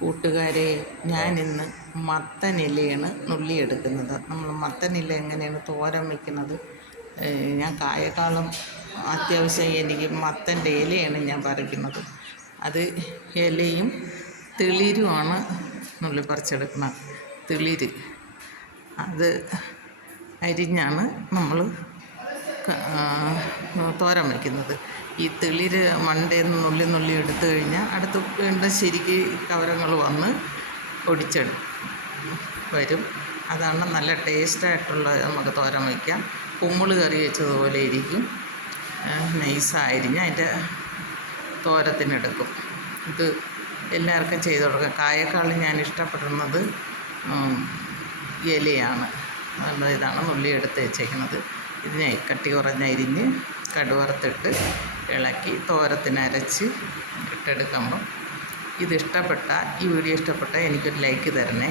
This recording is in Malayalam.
കൂട്ടുകാരെ, ഞാനിന്ന് മത്തനിലയാണ് നുള്ളിയെടുക്കുന്നത്. നമ്മൾ മത്തനില എങ്ങനെയാണ് തോരൻ വയ്ക്കുന്നത്? ഞാൻ കായേക്കാളും അത്യാവശ്യം എനിക്ക് മത്തൻ്റെ ഇലയാണ് ഞാൻ പറിക്കുന്നത്. അത് ഇലയും തിളിരുമാണ് നുള്ളിപ്പറിച്ചെടുക്കുന്നത്. തിളിര് അത് അരിഞ്ഞാണ് നമ്മൾ തോരൻ വയ്ക്കുന്നത്. ഈ തിളിര് മണ്ടേന്ന് നുള്ളി എടുത്തു കഴിഞ്ഞാൽ അടുത്ത് വീണ്ടും ശരിക്ക് കവരങ്ങൾ വന്ന് ഒടിച്ചെടു വരും. അതാണ് നല്ല ടേസ്റ്റായിട്ടുള്ള നമുക്ക് തോരൻ വയ്ക്കാം. കുമ്മിൾ കറി വെച്ചതുപോലെ ഇരിക്കും. നൈസായിരിഞ്ഞ് അതിൻ്റെ തോരത്തിനെടുക്കും. ഇത് എല്ലാവർക്കും ചെയ്ത് കൊടുക്കാം. കായേക്കാളും ഞാൻ ഇഷ്ടപ്പെടുന്നത് ഇലയാണ്. അതുകൊണ്ട് ഇതാണ് നുള്ളി എടുത്ത് വെച്ചേക്കുന്നത്. ഇതിനെ കട്ടി കുറഞ്ഞരിഞ്ഞ് കടുവറുത്തിട്ട് ഇളക്കി തോരത്തിനരച്ച് ഇട്ടെടുക്കുമ്പം ഈ വീഡിയോ ഇഷ്ടപ്പെട്ടാൽ എനിക്കൊരു ലൈക്ക് തരണേ.